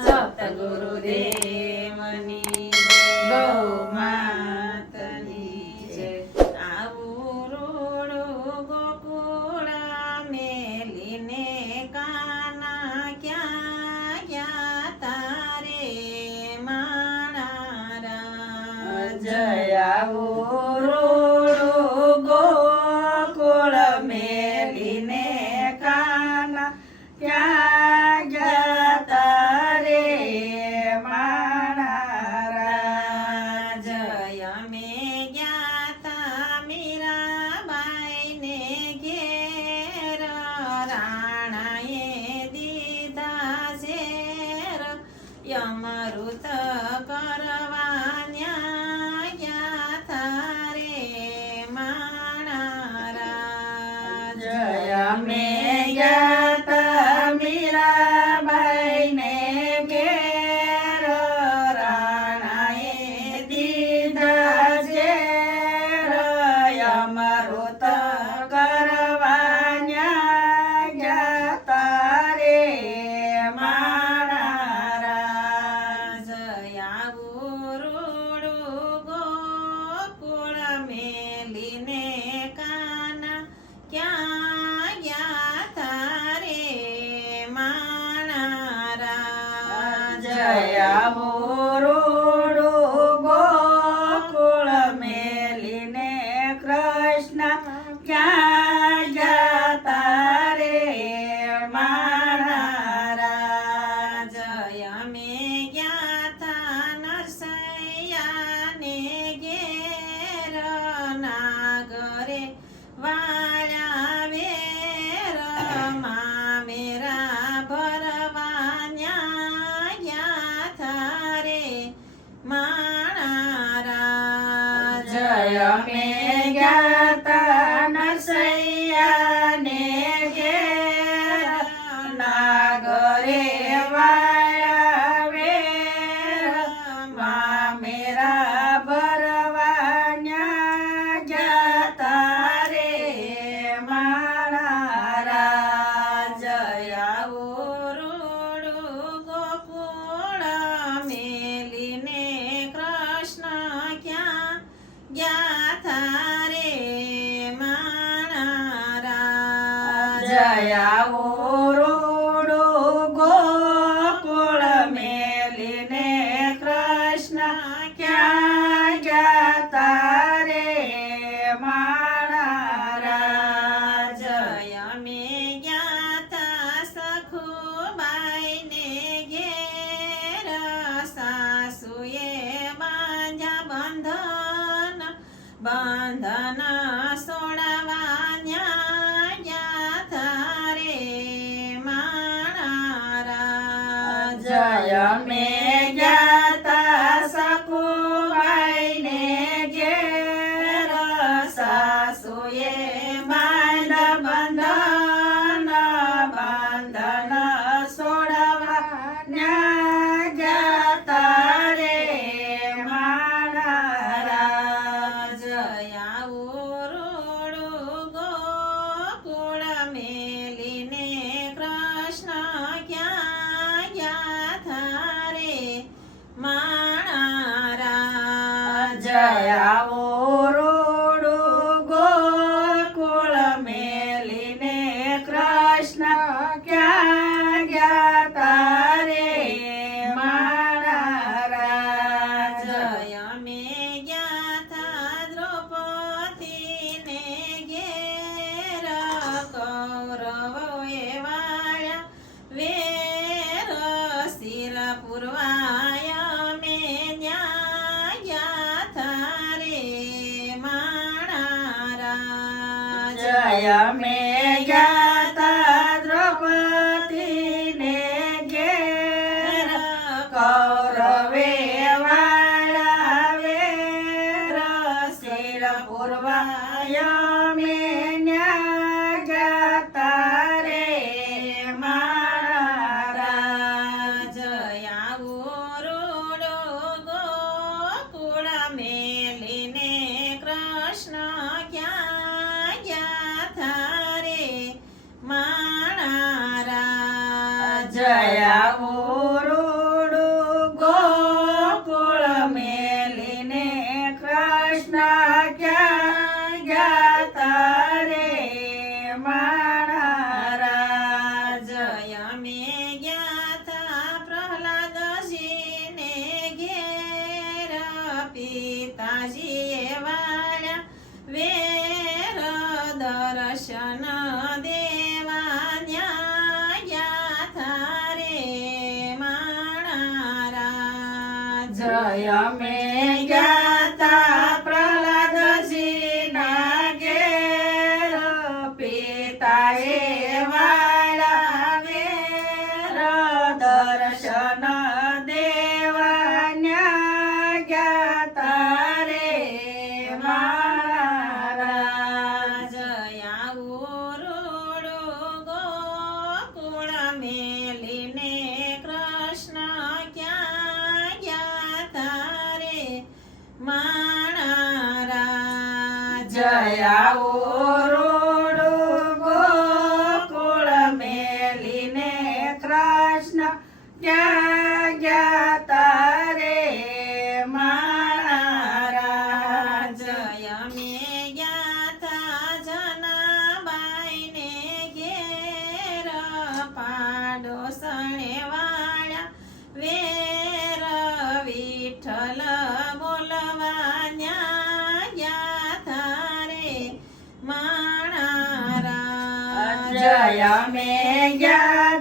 સતગુરુદેવની ગૌ માતની જય. આવું રોડું ગોકુળ મેલીને કાના ક્યાં ગયા તારે માણારા જય. આવું રોડું ગોકુળ મેલીને કાના ક્યાં ગયા તારે માણારા. જય. અમે ગયા તા મીરાબાઈને ઘેર રાણાએ દીધા શેર યમૃત કરવા ન્યા ગયા તારે માણારા. જય. અમે ગયા તા મીરાબાઈને ઘેર રાણાએ દીધા ઝેર અમૃત કરવા ન્યા ગયા તારે માણારા. જય. આવું રોડું ગોકુળ મેલીને કાના ક્યાં ગયા તારે માણારા. જય. આવું રોડું ગોકુળ મેલીને કૃષ્ણ ક્યાં ગયા તારે માણારા. જય. અમે ગયા તા નરસૈયાને ઘેર નાગરે વાળ્યા વેર મામેરા ભરવા ન્યા ગયા તારે માણારા. જય. અમે ગયા તા નરસૈયાને ઘેર નાગરે વાળ્યા વેર મામેરા ભરવા ન્યા ગયા તારે માણારા. જય. આવું રોડું ગોકુળ મેલીને કૃષ્ણ ક્યાં ગયા તારે માણારા. જય. આવું રોડું ગોકુળ મેલીને કૃષ્ણ ક્યાં ગયા તારે માણારા. જય. અમે ગયા તા સખુબાઈને ઘેર સાસુએ બાંધ્યા બંધન સોડાવા ન્યા ગયા તારે માણારા. જય. અમે ગયા તા સખુબાઈને ઘેર સાસુએ બંધન સોડાવા ન્યા ગયા તારે માણારા. જય. આવું રોડું ગોકુળ મેલીને કૃષ્ણ ક્યાં ગયા તારે માણારા. જય. આવું રોડું ગોકુળ મેલીને કૃષ્ણ ક્યાં ગયા તારે માણારા. જય. અમે ગયા તા દ્રૌપદીને ઘેર કૌરવોએ વાળ્યા વેર શિર પુરવાય અમે ન્યા ગયા તારે માણારા. જય. અમે ગયા તા દ્રૌપદીને ઘેર કૌરવે વાળા વેર શિર પુરવાય અમે ન્યા ગયા તારે માણારા. જય. આવું રોડું ગોકુળ મેલીને કૃષ્ણ ક્યાં ગયા તારે માણારા. જય. આવું જય મે જ્ઞાતા પ્રહલાદજીના ઘેર પિતાએ વાળા વેર દર્શન દેવાન્યા જ્ઞાતા રે મારા જયાવો રોડો ગોકુળ મેલીને કૃષ્ણ ક્યાં ગયા તારે મારા જયાવો રોડો ગોકુળ મેલીને કૃષ્ણ ક્યાં ગયા તારે મારા જય મે ગયા જનાબાઈને ઘેર પાડોશણે વાળા વેર વિઠ્ઠલ બોલવા ન્યા ગયા તારે માણા જય મે ગયા